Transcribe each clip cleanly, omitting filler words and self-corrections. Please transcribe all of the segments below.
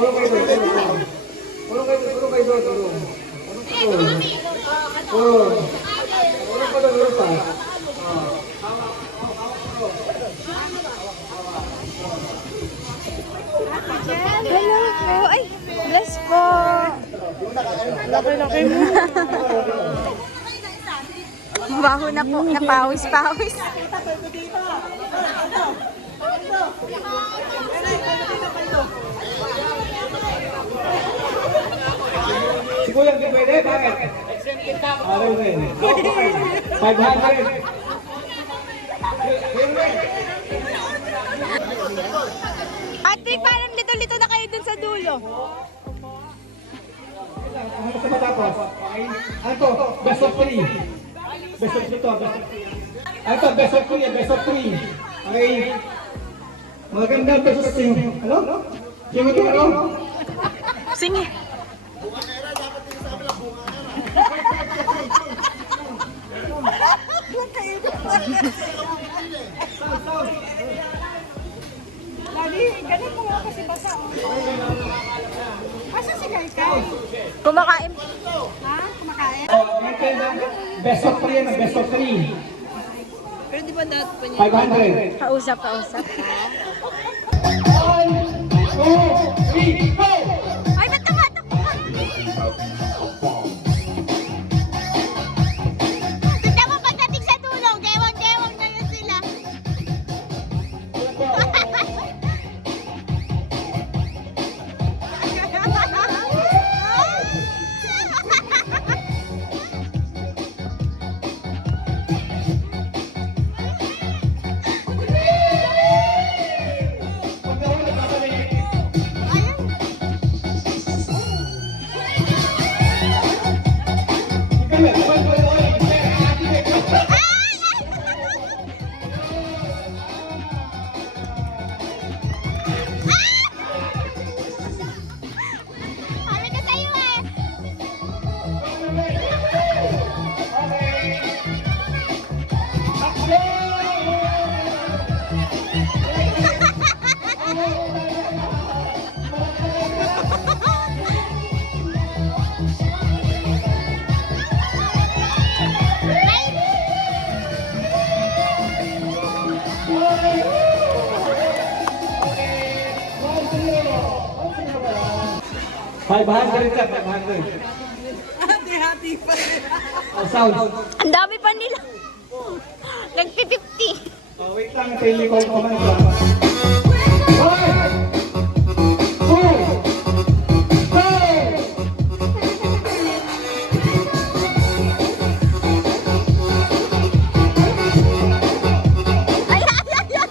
Hello po. Ay, bless po. Laki-laki mo. Baho na po. Napawis-pawis. Si Kuya, hindi pwede? Bakit? Araw na yun. 500. Ate, parang lito-lito na kayo dun sa dulo. Ano sa matapos? Ano to? Best of 3. Best of 3 to. Ano to? Best of 3. Best of 3. Okay. Maganda best of 3. Ano? Sino to? Ano? Sige. Lagi, ganun mo nga kasi basa. Asa si Kai? Kumakain. Ha? Kumakain? Best of 3 na. Best of 3. Pero di ba dapat pa niya? 500. Kausap. 1, 2, 3, go! Ay, ba't tumatak ka? Tignan mo pagdating sa dulo, gewang-gewang na yun sila. Sabi ko sa'yo eh. $500 ka, 500. Hati-hati pa rin. Oh, sound. Ang dami pa nila. Nagpi-50. Oh, wait lang, hindi ko kumain ba? 1, 2, 3. Ay, ay, ay, ay.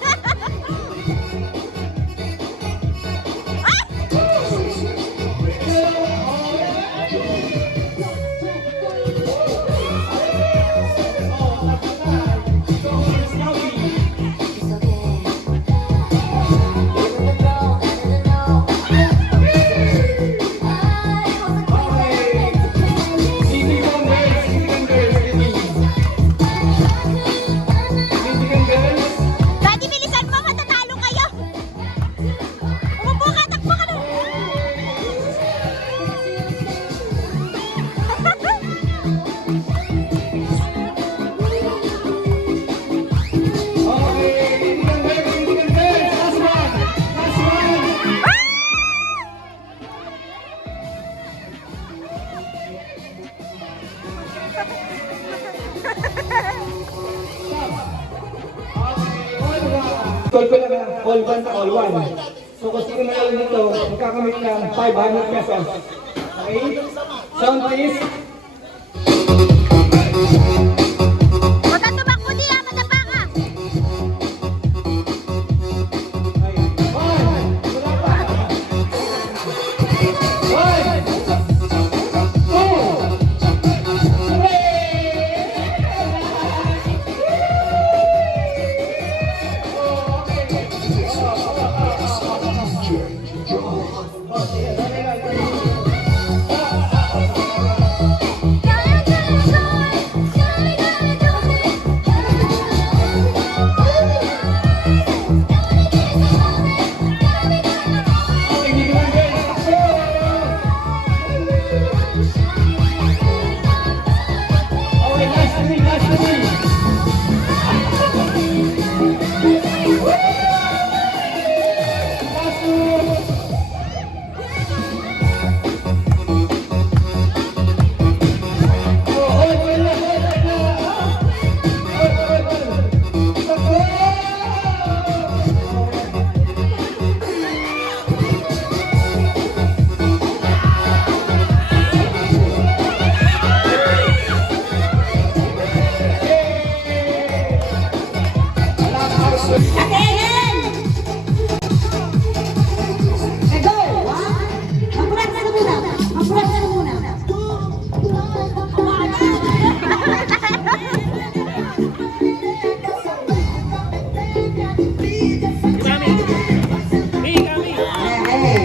Daddy, bilisan mo, matatalo kayo. Umupo ka, takbo ka nun. Call ko lang all one to all one. So kung sino na dito, magkakamit ng 500 pesos. Okay? Sound please. Huwag kang tumakbo di, madapa ka. Mabil.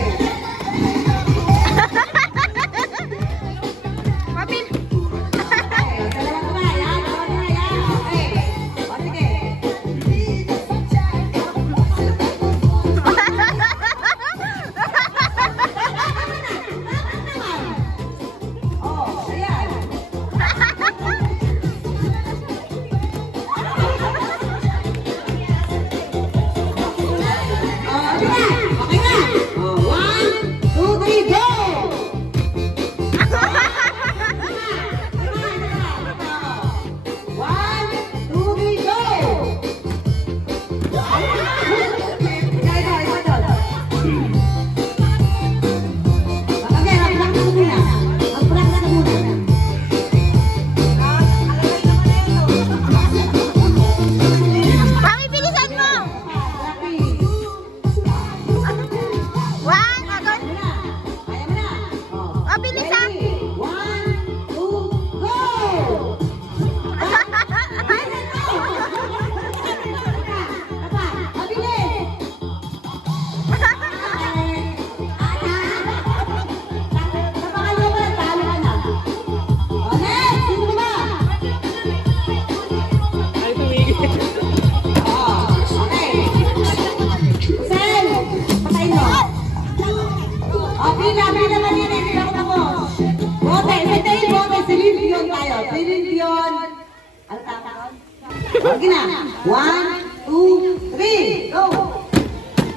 Mami, bilisan mo! One, agad. Oh, bilisan! Okay na. 1, 2, 3, go!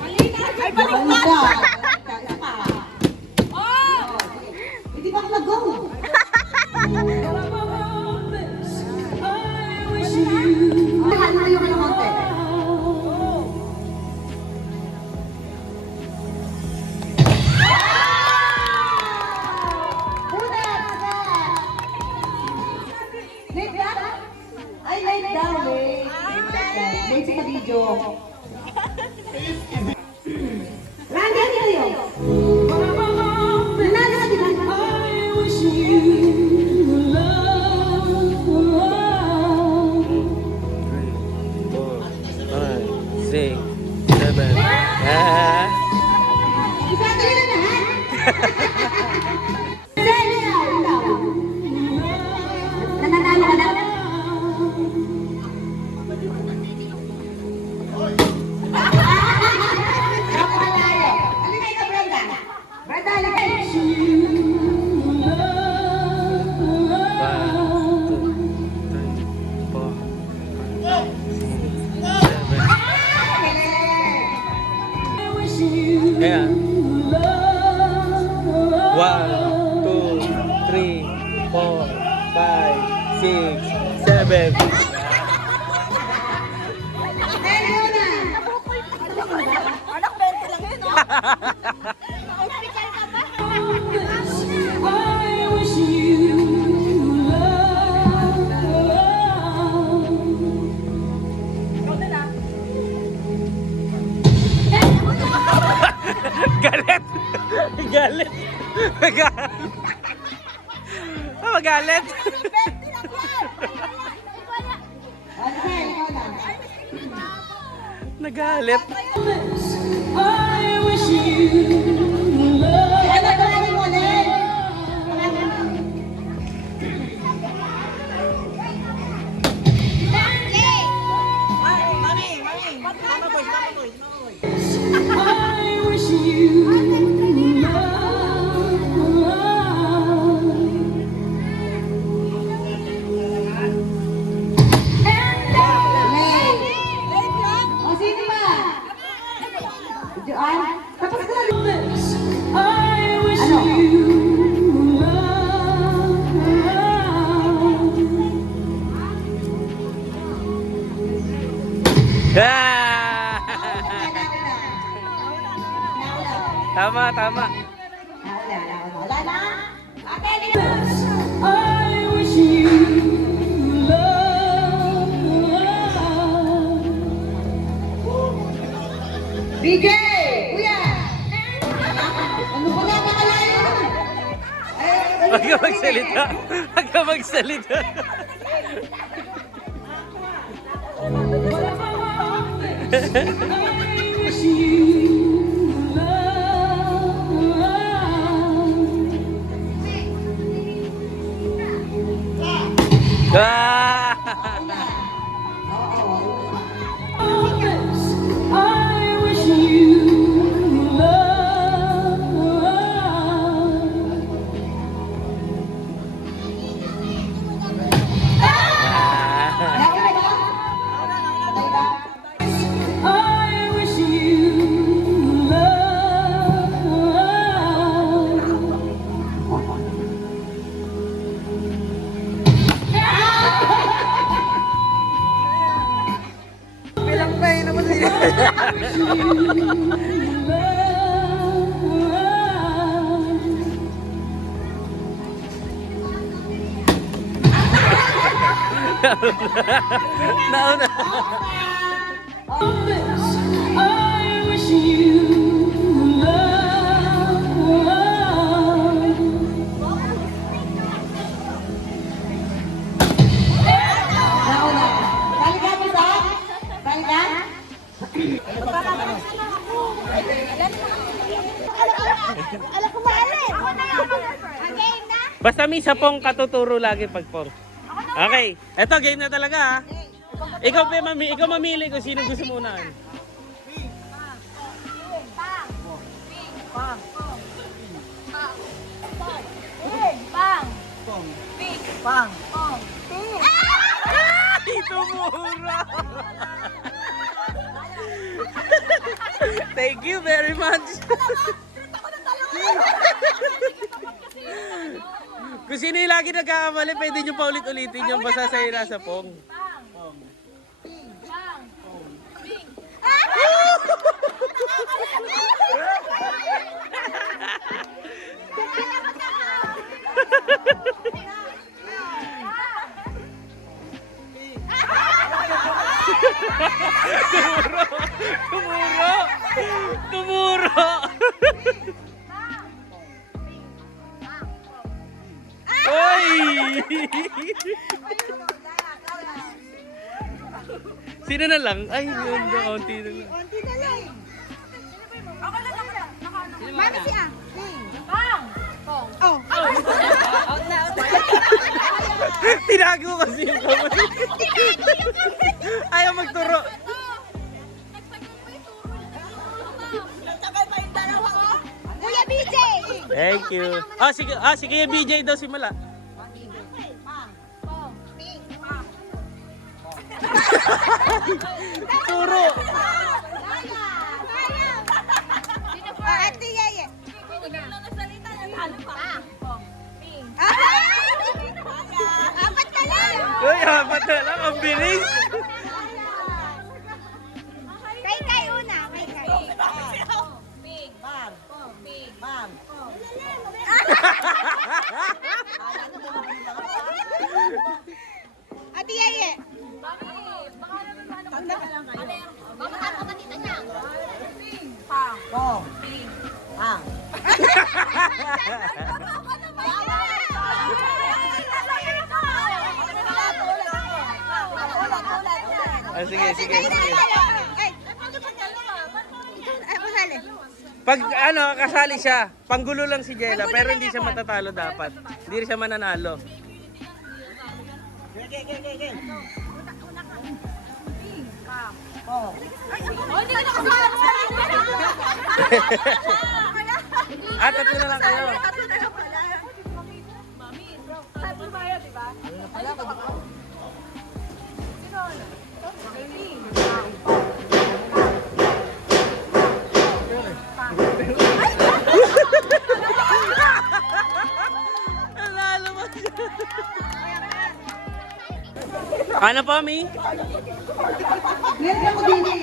Ay, baliktad! Isa pa. Hindi pa ako nag-go. Halo-halo ka ng konti. Late ka? Ay, late daw eh. Late sa video. Randy, ano yun? Nanalo ka, di ba? Six, seven. Isa ka yun na, ha? Sen, ikaw. Nananalo ka na? Napakalayo. Halika ikaw, Brenda. Brenda, halika. Kaya. 1, 2, 3, 4, 5, 6, 7. Anak, 20 lang yun, oh. Hospital ka ba? Galit! Galit! Magalit! 20 lang yan! Nagalit! Ano ba mo ulit? O, sino ba? Joan? Tapos ka na. Ano? Tama, tama. Wala na? Okay, hindi na. BJ! Kuya! Ano ba nga makalayo? Huwag ka magsalita. Huwag ka magsalita. Nauna. Nauna. Talika mo sa? Talika? Alam ko maalim. Game na? Basta may isa pong katuturo lagi pag pong. Okay, eto game na talaga ha. Ikaw mamili kung sino gusto mo unahan. Pang. Ito mura. Thank you very much. Kung sino yung lagi nagkakamali, pwede nyo pa ulit-ulitin yung basta sa'yo nasa pong. Tumuro! Tumuro! Oy! Sino na lang? Ay, yun, konti na lang. Konti na lang. Ako na lang. Mami siya. Pang. Oh. Out na, out na. Tinago kasi yung kamay. Ayaw magturo. Kuya BJ. Thank you. Sige yung BJ daw simula. Turo. Ate Yeye. Apat ka lang. Uy, apat na lang. Ang bilis. Kay una. Kay. Ate Yeye. Sige. Ay, Pag kasali siya, panggulo lang si Jella, pero hindi siya matatalo dapat. Hindi rin siya mananalo. Tatlo na lang kayo. Nanalo mo siya. Ano pa, Mi? Meron ako din eh.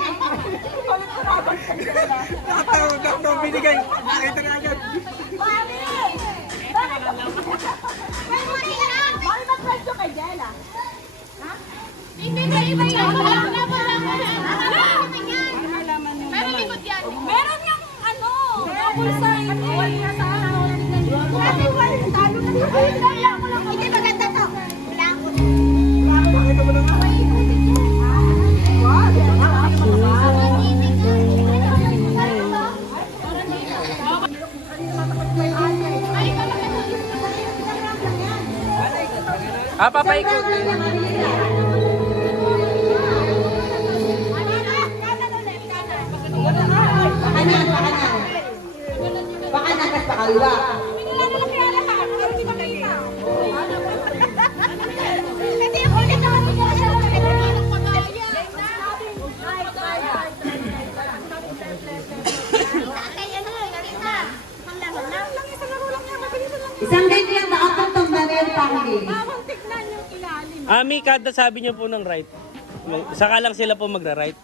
Nakatawag binigay. Nakita na agad. Meron yung ano, double sign. Hindi maganda to. Pakita mo na nga. Papaikot. Pakanan kas pakaliwa. Isang game lang na akong tanggalin pang-game. Ami, kada sabi niyo po ng right. Saka lang sila po magra-right.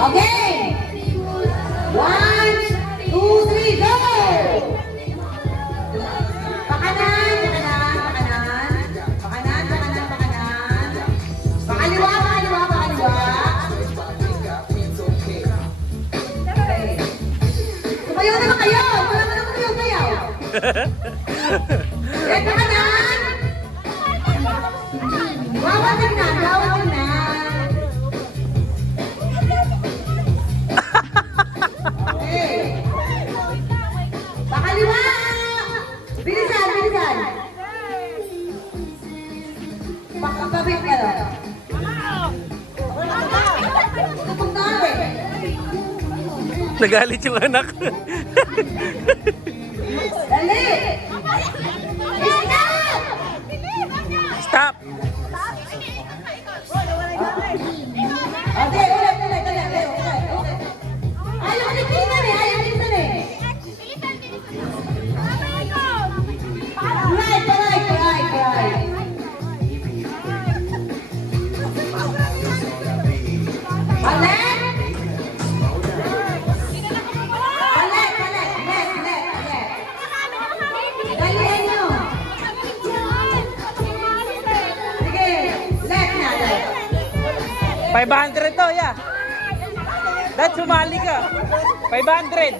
Okay! 1, 2, 3, go! Ito ka na! Wawatin na, wawatin na. Okay. Pakaliwa! Bilisan, bilisan. Pakabit ka lang. Tutong na ako eh. Nagalit yung anak. Dali! Stop! Stop! Okay, ulit, ulit, ulit, ulit, ulit. Ayaw ko nitinan eh, ayaw nitinan eh. Right, right, right, right. Balik! Balik, balik, balik, balik, balik. Dalihan nyo. Sige, left na, left. 500 to, yeah. Dad, sumali ka. 500.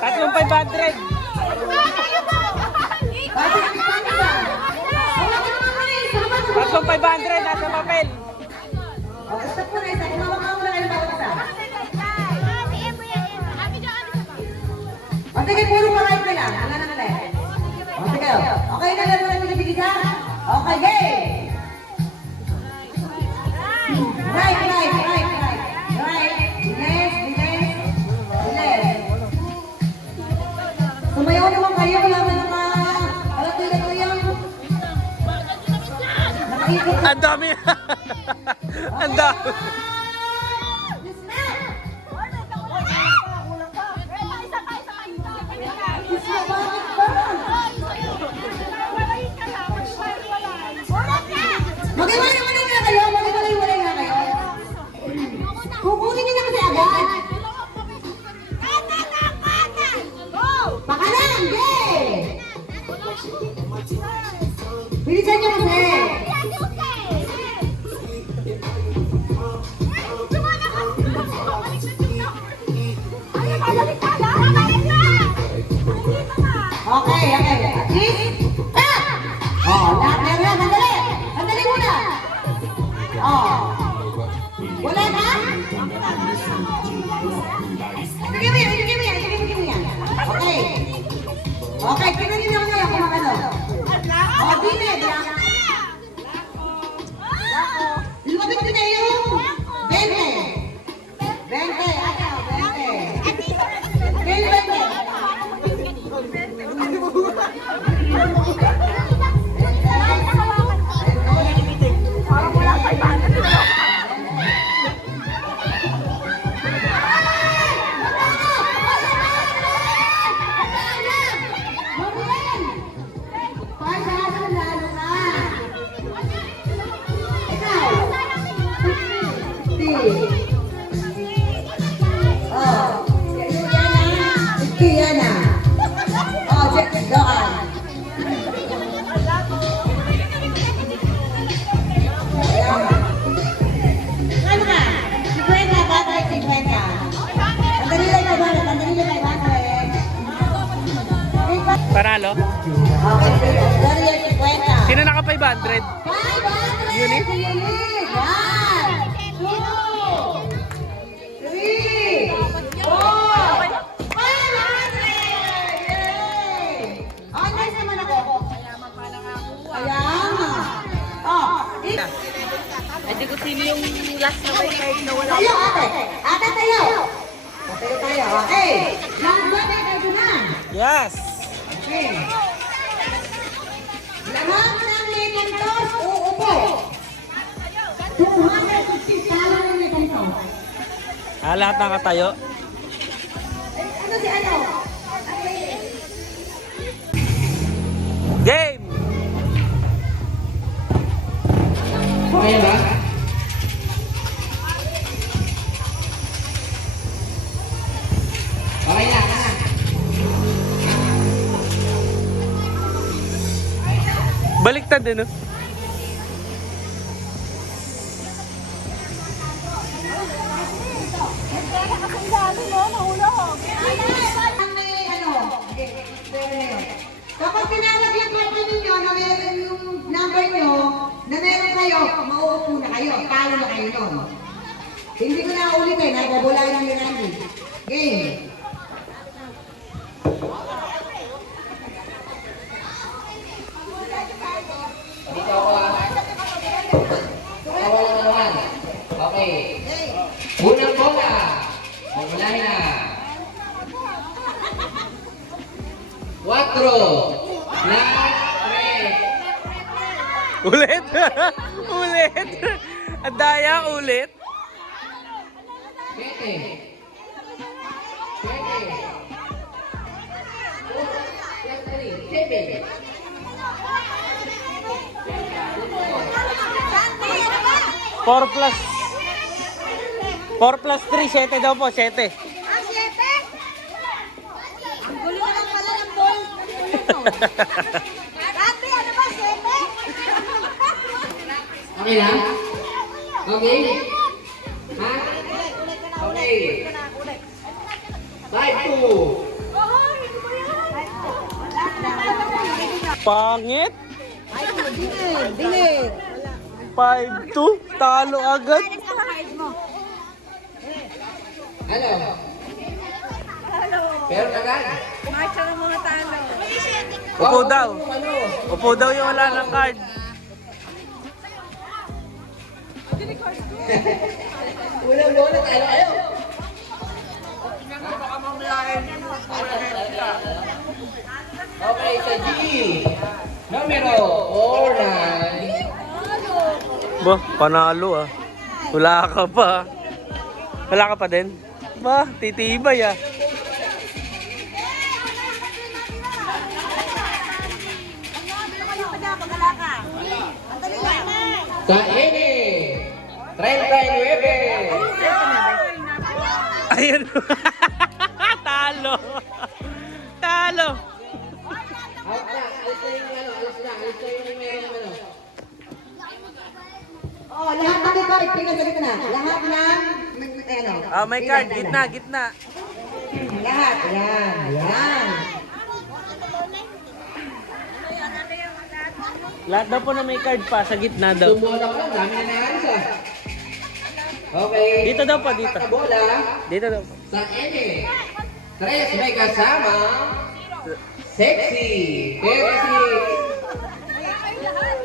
Tatlong 500. Bakit ang ipang ka? Hawakan mo naman eh, sama mo. Tatlong 500 nasa papel. O, stop mo na isa, kumawak ka muna kayo bawat isa. O, sige, puro pa-right ka lang. Wala nang left. O, sige. Okay na lang naman yung bigisa? Okay, game! Right, right, right, right. Right. Bilis, bilis. Bilis. Sumayaw naman kayo. Wala mo naman. Wala ko yung nakaikot. Ang dami. Ang dami. Yes, ma'am. Yes, ma'am. Bakit ba? Mag-iwalay-walay nga kayo. Mag-iwalay-walay nga kayo. Kukunin niyo na kasi agad. Pakalan! Yay! Bilisan niyo kasi. Okay, okay. Please. Oh, lahat na yan. Sandali. Sandali muna. Oh. Wala ka? Sige mo yan, sige mo yan, sige mo yan. Okay. Okay, kinanin niyo ngayon kung ano. Oh, dinid. Lumabit ko na yung 20. 20, ano, 20. Kaya 20. Yan na. Oh, check it doon. Ano ka? 50, batay 50. Tandali lang na ba? Tandali lang na ba? Panalo? Okay, tandali lang 50. Sino naka 500? 500! Unit? Unit! 1, 2, 3, 4, 500! Yay! Oh, nice naman ako. Kaya nga. Oh, Hindi ko sino yung last na may card na wala. tayo ate. Ate tayo. Tayo tayo. Okay. Lahat ay kayo na. Yes. Okay. Lahat ng may kantos uupo. 250 talo ng may kantos. Lahat nakatayo. Ano si ano? Game! Okay ba? Okay na, Baliktad din, no? Kaya kasi dami mo, nahulog. Kapag pinalagyan ko ito ninyo na meron yung number nyo, na meron kayo, mauupo na kayo, talo na kayo nun. Hindi ko na ulitin, nagbabulaan ng Mirandi. Game. Okay. Unang bola. Magmulahin na. 4. Last 3. Ulit! Ulit! Ang daya, ulit! 7. 7. 4 plus 3, 7 daw po, 7. Ah, 7? Ang gulo na lang pala ng ball. Dati, ano ba, 7? Okay na? Okay? Ha? Okay. 5-2. Pangit! Dili. 5-2, talo agad. Ano? Pero agad. Upo daw. Ano? Upo daw yung wala ng card. Unang bola, talo kayo. Okay, sa G. Numero 49. Ba, panalo ah. Wala ka pa. Wala ka pa din? Ba, titibay ah. Sa N. 39. Ayun. Talo. Talo. Out na. Alis na yung ano. Alis na yung meron ano. Oh, lahat ng card, pinagalit na. Lahat ng, ano. Ah, may card. pinagalit na. Gitna, gitna. Lahat, yan, yan. Lahat daw po na may card pa. Sa gitna daw. Sumbola ko lang. Dami na naalis ah. Okay. Dito daw pa, dito. Bola. Dito daw po. Sa N. 3 may kasama. Sexy. Pero si...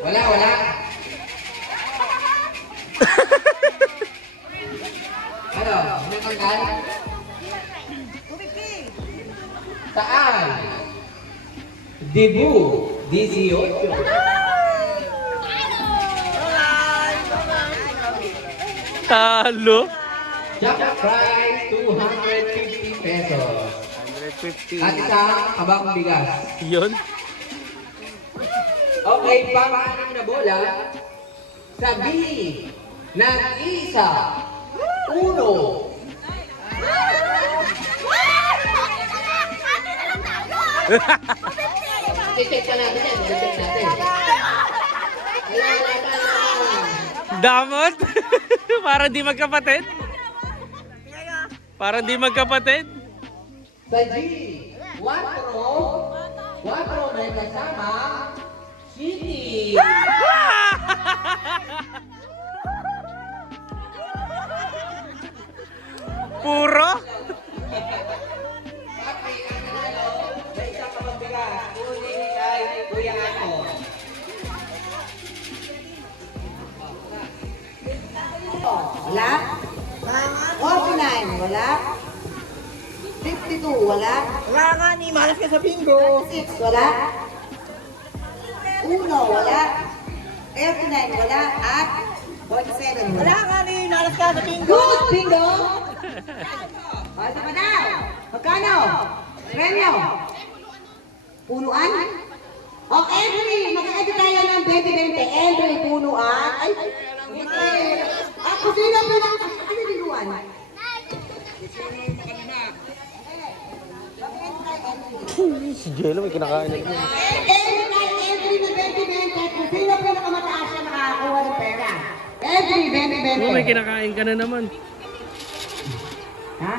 Wala. Ano? Minatanggal? Saan? Debu. 18. Talo. Jack price 250 pesos. 150. At isang abang bigas. Yun. Okay, pang-anim na bola. Sa B. Nag-isa. 1. Check pa natin yan. Check natin. Damot. Para di magkapatid. Para di magkapatid. Sa G. 4. 4 may kasama. City. Puro. May isang abang bigas. Kunin kay Kuya Ako. Wala? 49, wala? 52, wala? Wala nga ni, malas ka sa bingo. 6, wala? 1, wala? 39, wala? At 47, wala nga ni, malas ka sa bingo. Good, bingo! Pasa pa na. Magkano? Premyo? Punuan? O, entry! Mag-edit tayo ng 2020. Entry, punuan. Ay, ako sino ano binuan? Si Jello may kinakain na. Entry na 2020. Kung sino pinakamataas na makakakuha ng pera. Entry, 2020. Oh, may kinakain ka na naman. Ha?